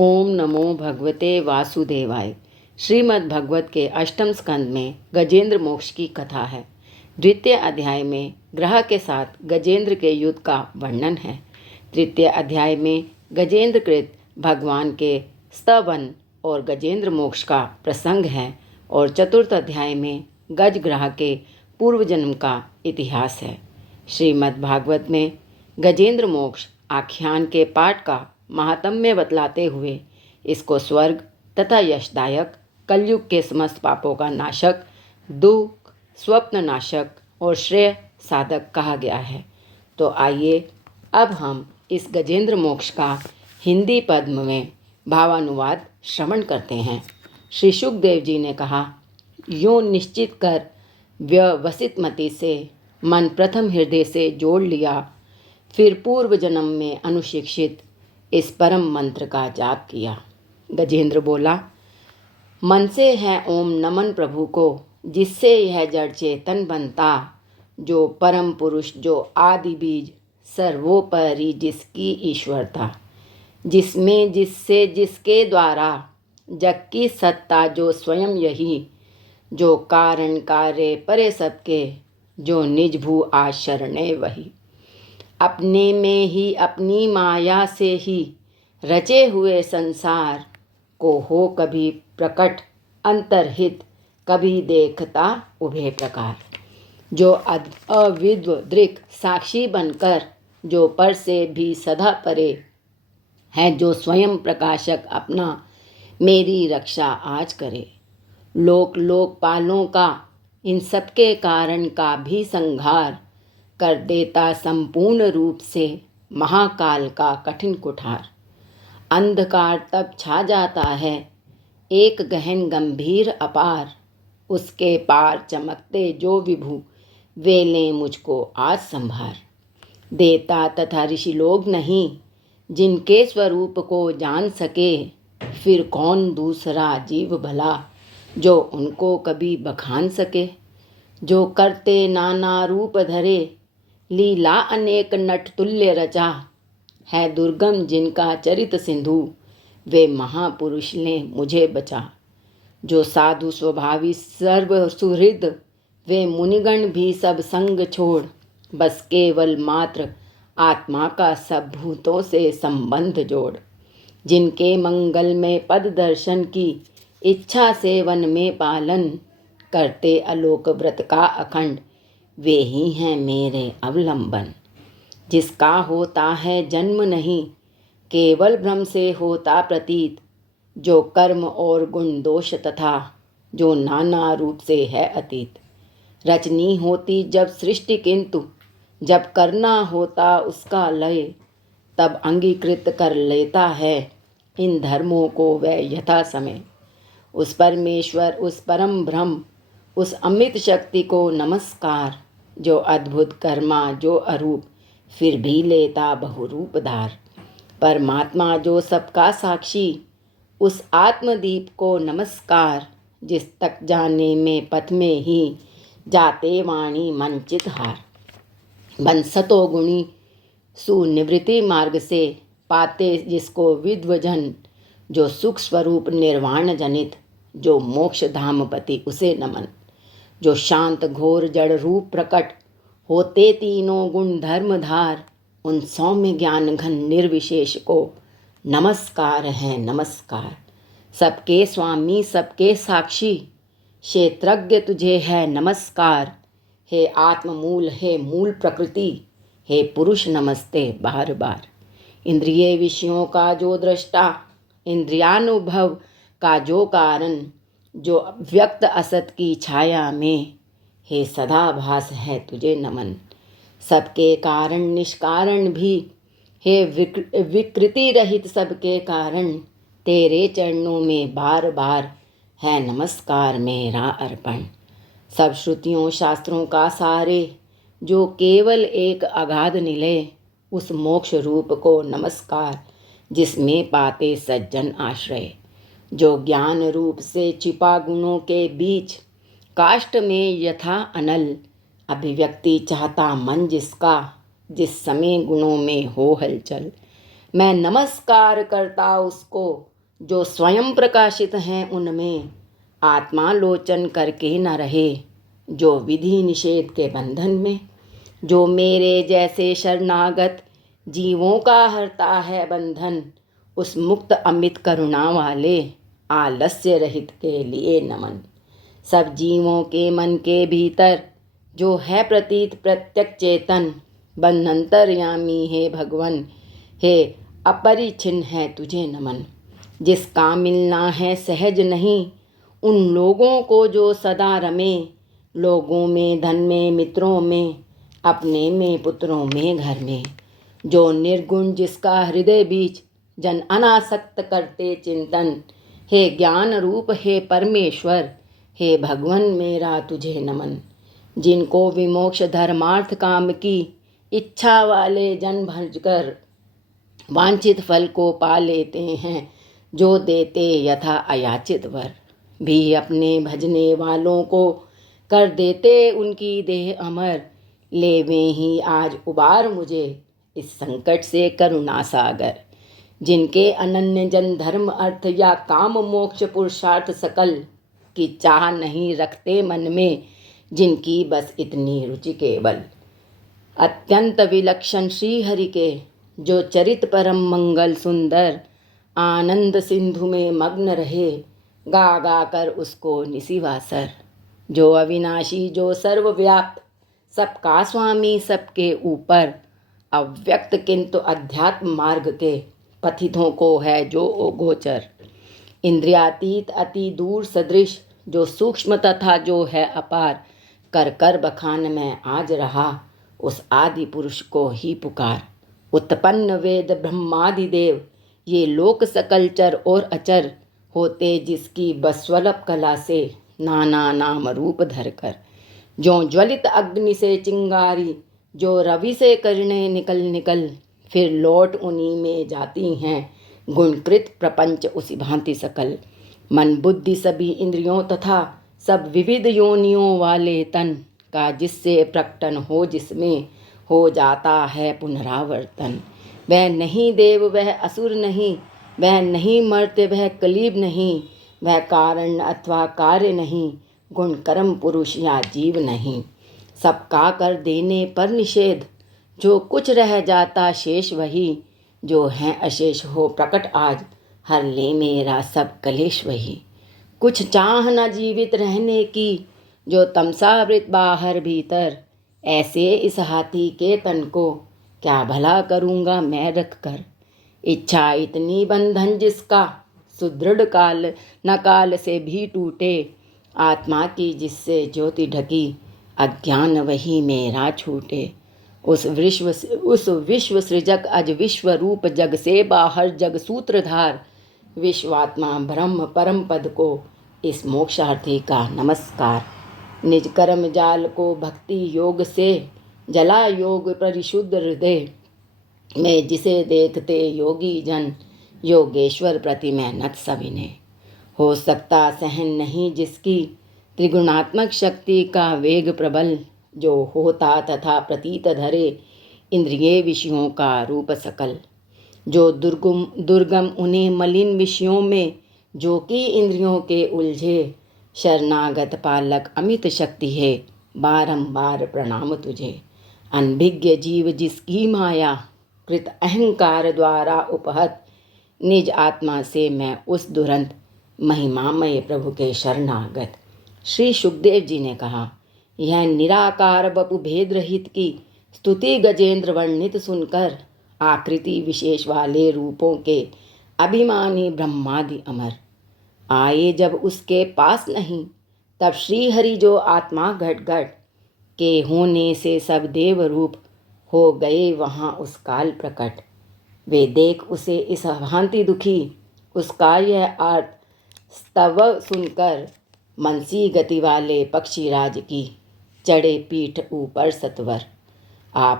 ओम नमो भगवते वासुदेवाय। श्रीमद् भगवत के अष्टम स्कंद में गजेंद्र मोक्ष की कथा है। द्वितीय अध्याय में ग्रह के साथ गजेंद्र के युद्ध का वर्णन है। तृतीय अध्याय में गजेंद्र कृत भगवान के स्तवन और गजेंद्र मोक्ष का प्रसंग है और चतुर्थ अध्याय में गज ग्रह के पूर्व जन्म का इतिहास है। श्रीमद् भागवत में गजेंद्र मोक्ष आख्यान के पाठ का महात्म्य बतलाते हुए इसको स्वर्ग तथा यशदायक, कलयुग के समस्त पापों का नाशक, दुख स्वप्न नाशक और श्रेय साधक कहा गया है। तो आइए अब हम इस गजेंद्र मोक्ष का हिंदी पद में भावानुवाद श्रवण करते हैं। श्री सुखदेव जी ने कहा, यूँ निश्चित कर व्यवसित मति से मन प्रथम हृदय से जोड़ लिया, फिर पूर्व जन्म में अनुशिक्षित इस परम मंत्र का जाप किया। गजेंद्र बोला, मन से है ओम नमन प्रभु को, जिससे यह जड़ चेतन बनता, जो परम पुरुष, जो आदि बीज, सर्वोपरि जिसकी ईश्वरता, जिसमें जिससे जिसके द्वारा जग की सत्ता, जो स्वयं यही, जो कारण कार्य परे सबके, जो निज भू आशरणे वही, अपने में ही अपनी माया से ही रचे हुए संसार को हो कभी प्रकट अंतर्हित, कभी देखता उभय प्रकार, जो अविद्वदृक् साक्षी बनकर, जो पर से भी सदा परे है, जो स्वयं प्रकाशक अपना मेरी रक्षा आज करे, लोक लोकपालों का इन सबके कारण का भी संहार कर देता, संपूर्ण रूप से महाकाल का कठिन कुठार। अंधकार तब छा जाता है, एक गहन गंभीर अपार, उसके पार चमकते जो विभु, वे लें मुझको आज संभार। देवता तथा ऋषि लोग नहीं, जिनके स्वरूप को जान सके, फिर कौन दूसरा जीव भला, जो उनको कभी बखान सके, जो करते नाना रूप धरे, लीला अनेक नट तुल्य रचा, है दुर्गम जिनका चरित सिंधु, वे महापुरुष ने मुझे बचा, जो साधु स्वभावी सर्व सुहृद, वे मुनिगण भी सब संग छोड़, बस केवल मात्र आत्मा का सब भूतों से संबंध जोड़, जिनके मंगल में पद दर्शन की इच्छा से वन में पालन करते, अलोक व्रत का अखंड, वे ही हैं मेरे अवलंबन। जिसका होता है जन्म नहीं, केवल भ्रम से होता प्रतीत, जो कर्म और गुण दोष तथा, जो नाना रूप से है अतीत, रचनी होती जब सृष्टि, किंतु जब करना होता उसका लय, तब अंगीकृत कर लेता है इन धर्मों को वह यथा समय। उस परमेश्वर, उस परम ब्रह्म, उस अमित शक्ति को नमस्कार, जो अद्भुत कर्मा, जो अरूप फिर भी लेता बहुरूप धार, परमात्मा जो सबका साक्षी, उस आत्मदीप को नमस्कार, जिस तक जाने में पथ में ही जाते वाणी मंचित हार, बंसतो गुणी सुनिवृत्ति मार्ग से पाते जिसको विद्वजन, जो सुख स्वरूप निर्वाण जनित, जो मोक्ष धाम पति उसे नमन, जो शांत घोर जड़ रूप प्रकट होते तीनों गुण धर्मधार, उन सौम्य ज्ञान घन निर्विशेष को नमस्कार है नमस्कार। सबके स्वामी, सबके साक्षी, क्षेत्रज्ञ तुझे है नमस्कार, हे आत्ममूल, हे मूल प्रकृति, हे पुरुष नमस्ते बार बार। इंद्रिय विषयों का जो दृष्टा, इंद्रियानुभव का जो कारण, जो व्यक्त असत की छाया में, हे सदाभास है तुझे नमन। सबके कारण निष्कारण भी, हे विकृति रहित सबके कारण, तेरे चरणों में बार बार है नमस्कार मेरा अर्पण। सब श्रुतियों शास्त्रों का सारे, जो केवल एक अगाध निलय, उस मोक्ष रूप को नमस्कार, जिसमें पाते सज्जन आश्रय, जो ज्ञान रूप से छिपा गुणों के बीच, काष्ठ में यथा अनल, अभिव्यक्ति चाहता मन जिसका, जिस समय गुणों में हो हलचल, मैं नमस्कार करता उसको जो स्वयं प्रकाशित हैं उनमें, आत्मालोचन करके न रहे जो विधि निषेध के बंधन में। जो मेरे जैसे शरणागत जीवों का हरता है बंधन, उस मुक्त अमित करुणा वाले आलस्य रहित के लिए नमन। सब जीवों के मन के भीतर जो है प्रतीत प्रत्यक चेतन, बंधंतरयामी है भगवन, हे अपरिछिन्न है तुझे नमन। जिसका मिलना है सहज नहीं उन लोगों को जो सदा रमे, लोगों में धन में मित्रों में, अपने में पुत्रों में घर में। जो निर्गुण जिसका हृदय बीच जन अनासक्त करते चिंतन, हे ज्ञान रूप हे परमेश्वर, हे भगवन मेरा तुझे नमन। जिनको विमोक्ष धर्मार्थ काम की इच्छा वाले जन भजकर वांछित फल को पा लेते हैं, जो देते यथा अयाचित वर, भी अपने भजने वालों को कर देते उनकी देह अमर। लेवे ही आज उबार मुझे इस संकट से करुणा सागर। जिनके अनन्य जन धर्म अर्थ या काम मोक्ष पुरुषार्थ सकल की चाह नहीं रखते मन में, जिनकी बस इतनी रुचि केवल अत्यंत विलक्षण श्री हरि के, जो चरित परम मंगल सुंदर आनंद सिंधु में मग्न रहे, गा गा कर उसको निशिवासर। जो अविनाशी जो सर्वव्याप्त सबका स्वामी सबके ऊपर, अव्यक्त किंतु अध्यात्म मार्ग के पथितों को है जो गोचर। इंद्रियातीत अति दूर सदृश जो सूक्ष्म तथा जो है अपार, कर कर बखान में आज रहा उस आदि पुरुष को ही पुकार। उत्पन्न वेद ब्रह्मादि देव ये लोक सकल चर और अचर, होते जिसकी बस्वलभ कला से नाना नाम रूप धरकर। जो ज्वलित अग्नि से चिंगारी जो रवि से किरणें निकल निकल, फिर लौट उन्हीं में जाती हैं गुणकृत प्रपंच उसी भांति सकल। मन बुद्धि सभी इंद्रियों तथा सब विविध योनियों वाले तन का, जिससे प्रकटन हो जिसमें हो जाता है पुनरावर्तन। वह नहीं देव वह असुर नहीं, वह नहीं मर्त्य वह कलीब नहीं, वह कारण अथवा कार्य नहीं, गुण कर्म पुरुष या जीव नहीं। सबका कर देने पर निषेध, जो कुछ रह जाता शेष वही, जो है अशेष हो प्रकट आज, हर ले मेरा सब कलेश वही। कुछ चाह न जीवित रहने की, जो तमसावृत बाहर भीतर, ऐसे इस हाथी के तन को क्या भला करूँगा मैं रख कर। इच्छा इतनी बंधन जिसका, सुदृढ़ काल न काल से भी टूटे, आत्मा की जिससे ज्योति ढकी, अज्ञान वही मेरा छूटे। उस विश्व सृजक अज विश्व रूप जग से बाहर जग सूत्रधार, विश्वात्मा ब्रह्म परम पद को इस मोक्षार्थी का नमस्कार। निज कर्म जाल को भक्ति योग से जला योग परिशुद्ध हृदय में, जिसे देखते योगी जन योगेश्वर प्रति में नत सविनय। हो सकता सहन नहीं जिसकी त्रिगुणात्मक शक्ति का वेग प्रबल, जो होता तथा प्रतीत धरे इंद्रिय विषयों का रूप सकल। जो दुर्गम उन्हें मलिन विषयों में, जो कि इंद्रियों के उलझे, शरणागत पालक अमित शक्ति है बारंबार प्रणाम तुझे। अनभिज्ञ जीव जिसकी माया कृत अहंकार द्वारा उपहत, निज आत्मा से मैं उस दुरंत महिमामय प्रभु के शरणागत। श्री सुखदेव जी ने कहा, यह निराकार वपु भेद रहित की स्तुति गजेंद्र वर्णित सुनकर, आकृति विशेष वाले रूपों के अभिमानी ब्रह्मादि अमर आए जब उसके पास नहीं, तब श्री हरि जो आत्मा घट घट के होने से सब देव रूप हो गए वहाँ उस काल प्रकट। वे देख उसे इस भांति दुखी, उसका यह आर्त स्तव सुनकर, मनसी गति वाले पक्षीराज की चढ़े पीठ ऊपर सत्वर। आ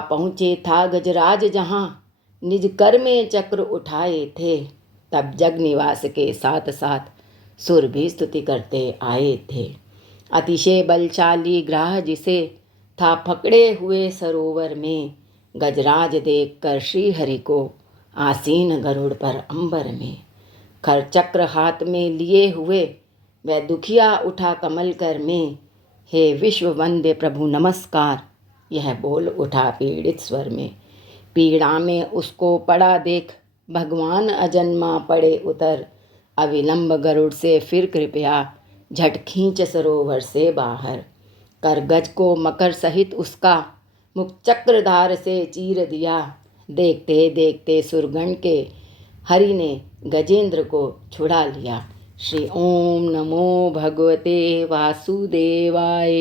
पहुँचे था गजराज जहाँ, निज कर में चक्र उठाए थे, तब जग निवास के साथ साथ सुर भी स्तुति करते आए थे। अतिशय बलशाली ग्राह जिसे था पकड़े हुए सरोवर में, गजराज देख कर श्री हरि को आसीन गरुड़ पर अंबर में, खर चक्र हाथ में लिए हुए वह दुखिया उठा कमल कर में। हे विश्व वंद्य प्रभु नमस्कार, यह बोल उठा पीड़ित स्वर में। पीड़ा में उसको पड़ा देख भगवान अजन्मा पड़े उतर, अविलंब गरुड़ से फिर कृपया झट खींच सरोवर से बाहर। कर गज को मकर सहित उसका मुख चक्रधार से चीर दिया, देखते देखते सुरगण के हरि ने गजेंद्र को छुड़ा लिया। श्री ओम नमो भगवते वासुदेवाय।